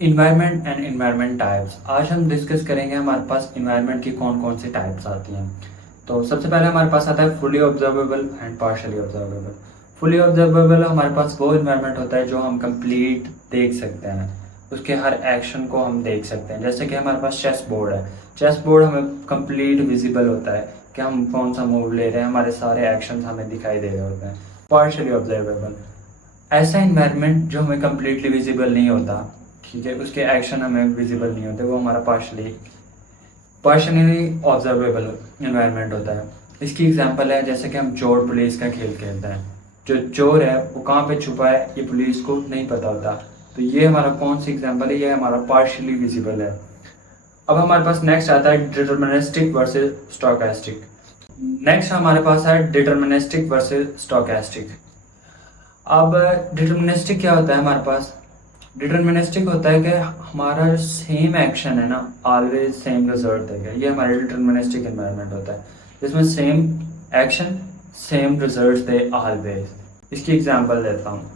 Environment and environment types. आज हम discuss करेंगे हमारे पास इन्वायरमेंट की कौन कौन सी टाइप्स आती हैं। तो सबसे पहले हमारे पास आता है fully observable and partially observable. Fully observable हमारे पास वो इन्वायरमेंट होता है जो हम कंप्लीट देख सकते हैं, उसके हर एक्शन को हम देख सकते हैं। जैसे कि हमारे पास चेस बोर्ड है, चेस बोर्ड हमें कंप्लीट विजिबल होता है कि हम कौन सा मूव ले रहे हैं, हमारे सारे एक्शन हमें दिखाई दे रहे होते हैं। पार्शियली ऑब्जर्वेबल ऐसा इन्वायरमेंट जो हमें कम्प्लीटली विजिबल नहीं होता, ठीक है, उसके एक्शन हमें विजिबल नहीं होते, वो हमारा पार्शली ऑब्जर्वेबल इन्वायरमेंट होता है। इसकी एग्जांपल है जैसे कि हम चोर पुलिस का खेल खेलते हैं, जो चोर है वो कहाँ पे छुपा है ये पुलिस को नहीं पता होता। तो ये हमारा कौन सी एग्जांपल है, ये हमारा पार्शली विजिबल है। अब हमारे पास नेक्स्ट आता है डिटर्मिनिस्टिक वर्सेस स्टोकेस्टिक। नेक्स्ट हमारे पास है डिटर्मिनिस्टिक वर्सेस स्टोकेस्टिक। अब डिटर्मिनिस्टिक क्या होता है हमारे पास? डिटर्मिनिस्टिक होता है कि हमारा जो सेम एक्शन है ना, ऑलवेज सेम रिजल्ट देगा। ये हमारा डिटर्मिनिस्टिक एनवायरनमेंट होता है जिसमें same action same result they always. इसकी एग्जांपल देता हूँ।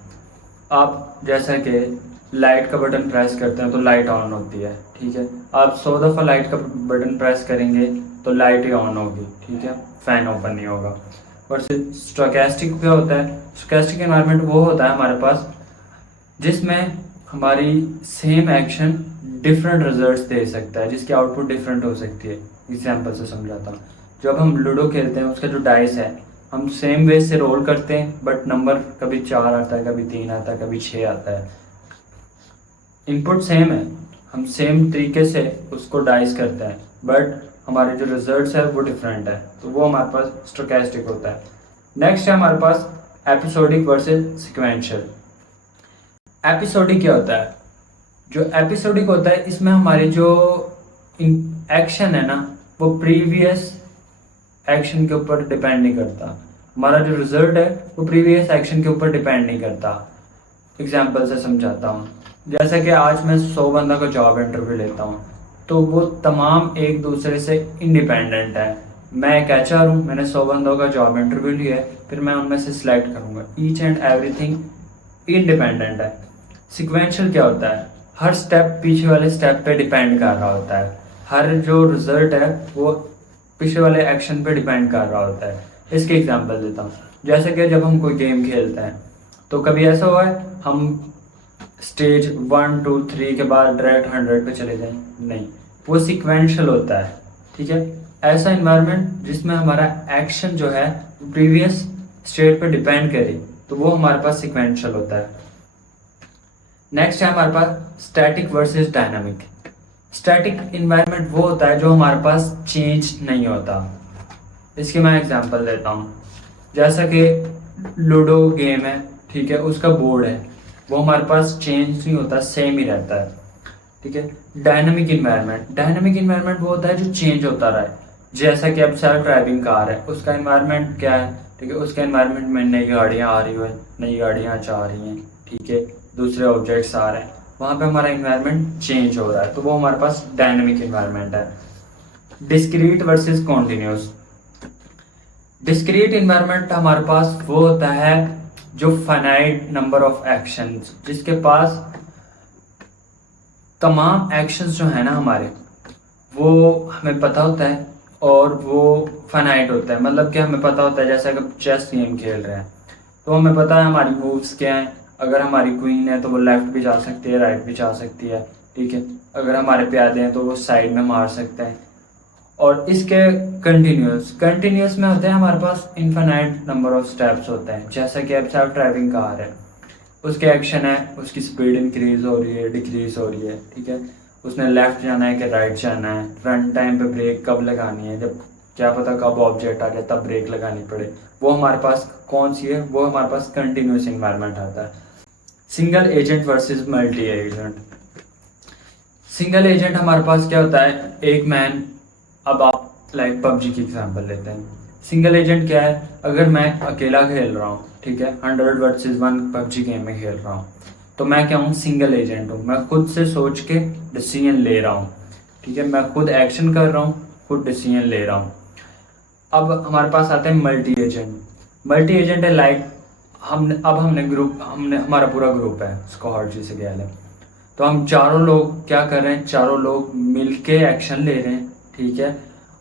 आप जैसा कि लाइट का बटन प्रेस करते हैं तो लाइट ऑन होती है, ठीक है। आप 100 दफ़ा लाइट का बटन प्रेस करेंगे तो लाइट ही ऑन होगी, ठीक है, फैन ओपन नहीं होगा। वर्सेस स्टोकेस्टिक क्या होता है? स्टोकेस्टिक एनवायरनमेंट वो होता है हमारे पास जिसमें हमारी सेम एक्शन डिफरेंट रिजल्ट्स दे सकता है, जिसकी आउटपुट डिफरेंट हो सकती है। एग्जांपल से समझाता हूँ। जब हम लूडो खेलते हैं उसका जो डाइस है हम सेम वे से रोल करते हैं, बट नंबर कभी 4 आता है, कभी 3 आता है, कभी 6 आता है। इनपुट सेम है, हम सेम तरीके से उसको डाइस करते हैं, बट हमारे जो रिजल्ट्स है वो डिफरेंट है, तो वो हमारे पास स्टोकेस्टिक होता है। नेक्स्ट है हमारे पास एपिसोडिक वर्सेस सिक्वेंशियल। एपिसोडिक क्या होता है? जो एपिसोडिक होता है इसमें हमारी जो एक्शन है ना वो प्रीवियस एक्शन के ऊपर डिपेंड नहीं करता। हमारा जो रिजल्ट है वो प्रीवियस एक्शन के ऊपर डिपेंड नहीं करता। एग्जांपल से समझाता हूँ। जैसे कि आज मैं 100 बंदा का जॉब इंटरव्यू लेता हूँ तो वो तमाम एक दूसरे से इंडिपेंडेंट है। मैं एक एचआर हूँ, मैंने 100 बंदों का जॉब इंटरव्यू लिया है, फिर मैं उनमें से सिलेक्ट करूँगा। ईच एंड एवरीथिंग इंडिपेंडेंट है। सिक्वेंशियल क्या होता है? हर स्टेप पीछे वाले स्टेप पे डिपेंड कर रहा होता है। हर जो रिजल्ट है वो पीछे वाले एक्शन पे डिपेंड कर रहा होता है। इसकी एग्जांपल देता हूँ। जैसे कि जब हम कोई गेम खेलते हैं तो कभी ऐसा हुआ है हम स्टेज 1 2 3 के बाद डायरेक्ट 100 पे चले जाएं? नहीं, वो सिक्वेंशियल होता है, ठीक है। ऐसा इन्वायरमेंट जिसमें हमारा एक्शन जो है प्रीवियस स्टेट पे डिपेंड करे तो वो हमारे पास सिक्वेंशियल होता है। नेक्स्ट है हमारे पास static versus dynamic. Static environment वो होता है जो हमारे पास चेंज नहीं होता। इसकी मैं एग्जांपल देता हूँ। जैसा कि लूडो गेम है, ठीक है, उसका बोर्ड है, वो हमारे पास चेंज नहीं होता, सेम ही रहता है, ठीक है। डायनामिक इन्वायरमेंट वो होता है जो चेंज होता रहा है। जैसा कि अब सेल्फ ड्राइविंग कार है, उसका इन्वायरमेंट क्या है, ठीक है, उसके इन्वायरमेंट में नई गाड़ियाँ आ रही है, नई गाड़ियाँ जा रही हैं, ठीक है, दूसरे ऑब्जेक्ट्स आ रहे हैं, वहाँ पे हमारा इन्वायरमेंट चेंज हो रहा है, तो वो हमारे पास डायनेमिक इन्वायरमेंट है। Discrete versus continuous. Discrete environment हमारे पास वो होता है जो फाइनाइट नंबर ऑफ एक्शंस, जिसके पास तमाम एक्शंस जो है ना हमारे वो हमें पता होता है और वो फाइनाइट होता है। मतलब कि हमें पता होता है, जैसे अगर चेस गेम खेल रहे हैं तो हमें पता है हमारी मूव्स क्या हैं। अगर हमारी क्वीन है तो वो लेफ्ट भी जा सकती है, राइट भी जा सकती है, ठीक है। अगर हमारे प्यादे हैं तो वो साइड में मार सकते हैं। और इसके कंटिन्यूस में होते हैं हमारे पास इनफाइनाइट नंबर ऑफ स्टेप्स होते हैं। जैसा कि अब सेल्फ ड्राइविंग कार है, उसके एक्शन है, उसकी स्पीड इंक्रीज हो रही है, डिक्रीज हो रही है, ठीक है। उसने लेफ्ट जाना है कि राइट जाना है, रन टाइम पे ब्रेक कब लगानी है, जब क्या पता कब ऑब्जेक्ट आ जाए तब ब्रेक लगानी पड़े, वो हमारे पास कौन सी है, वो हमारे पास कंटिन्यूस इन्वायरमेंट आता है। Single agent versus multi agent. Single agent हमारे पास क्या होता है, एक मैन। अब आप लाइक पबजी की एग्जांपल लेते हैं। सिंगल एजेंट क्या है? अगर मैं अकेला खेल रहा हूँ, ठीक है, 100 वर्सेस 1 पबजी गेम में खेल रहा हूँ, तो मैं क्या हूँ, सिंगल एजेंट हूँ। मैं खुद से सोच के डिसीजन ले रहा हूँ, ठीक है, मैं खुद एक्शन कर रहा हूँ, खुद डिसीजन ले रहा हूँ। अब हमारे पास आते हैं मल्टी एजेंट। मल्टी एजेंट है लाइक हमने हमारा पूरा ग्रुप है, स्क्वाड जिसे कह लें, तो हम चारों लोग क्या कर रहे हैं, चारों लोग मिलके एक्शन ले रहे हैं, ठीक है,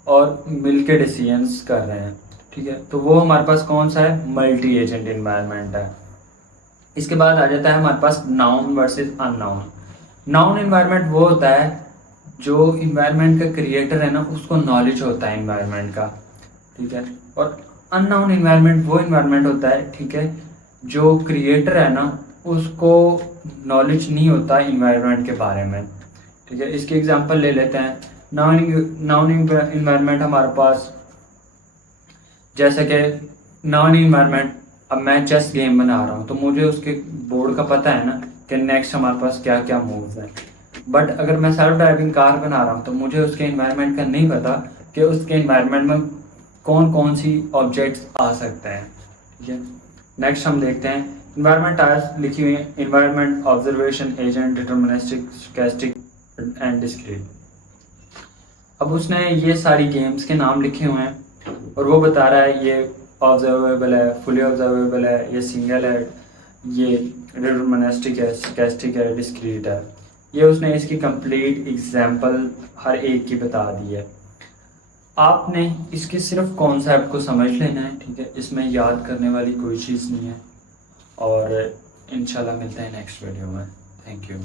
और मिलके डिसीजंस कर रहे हैं, ठीक है। तो वो हमारे पास कौन सा है, मल्टी एजेंट इन्वायरमेंट है। इसके बाद आ जाता है हमारे पास known versus unknown. Known environment वो होता है जो इन्वायरमेंट का क्रिएटर है ना, उसको नॉलेज होता है इन्वायरमेंट का, ठीक है। और अननाउन इन्वायरमेंट वो इन्वायरमेंट होता है, ठीक है, जो क्रिएटर है ना उसको नॉलेज नहीं होता इन्वायरमेंट के बारे में, ठीक है। इसकी एग्जांपल ले लेते हैं। नाउन इन्वायरमेंट हमारे पास जैसे कि नाउन इन्वायरमेंट, अब मैं चेस गेम बना रहा हूँ तो मुझे उसके बोर्ड का पता है ना कि नेक्स्ट हमारे पास क्या क्या मूव्स हैं। बट अगर मैं सेल्फ ड्राइविंग कार बना रहा हूँ तो मुझे उसके इन्वायरमेंट का नहीं पता कि उसके इन्वायरमेंट में कौन कौन सी ऑब्जेक्ट्स आ सकते हैं, ठीक है। नेक्स्ट हम देखते हैं इन्वायरमेंट टायर्स लिखी हुई है, environment, observation, agent, deterministic, stochastic and discrete. अब उसने ये सारी गेम्स के नाम लिखे हुए हैं और वो बता रहा है ये ऑब्जर्वेबल है, फुली ऑब्जर्वेबल है, ये सिंगल है, ये डिटर्मिनिस्टिक है, स्टोचैस्टिक है, डिस्क्रीट है। ये उसने इसकी कंप्लीट एग्जांपल हर एक की बता दी है। आपने इसके सिर्फ कॉन्सेप्ट को समझ लेना है, ठीक है, इसमें याद करने वाली कोई चीज़ नहीं है। और इंशाल्लाह मिलते हैं नेक्स्ट वीडियो में। Thank you.